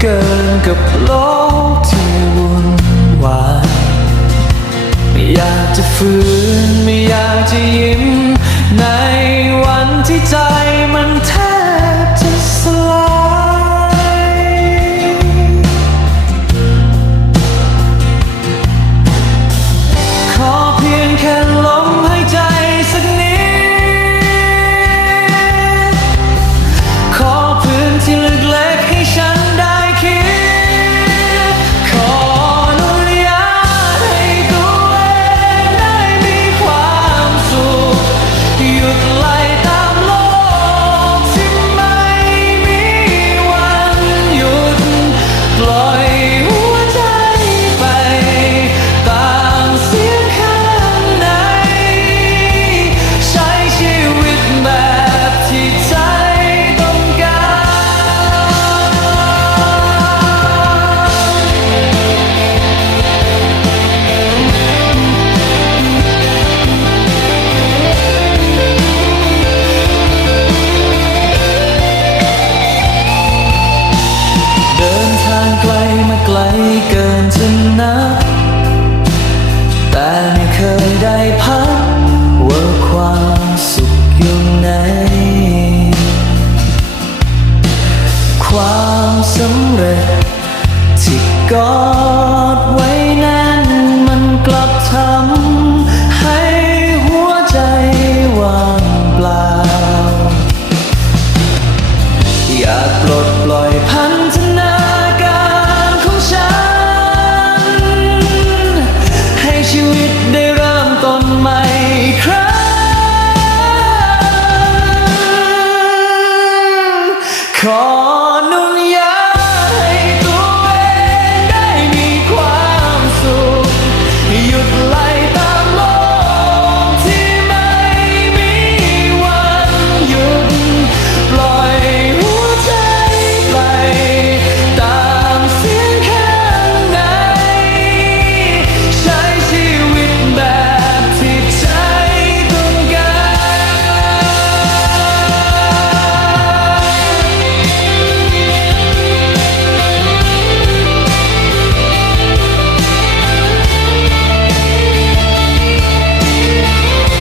เกินกับโลกที่วุ่นวายไม่อยากจะฝืนไม่อยากจะยิ้มใน ที่กอดไว้แน่นมันกลับทำให้หัวใจว่างเปล่า อยากปลดปล่อยพันธนาการของฉัน ให้ชีวิตได้เริ่มต้นใหม่ครั้งขอนุ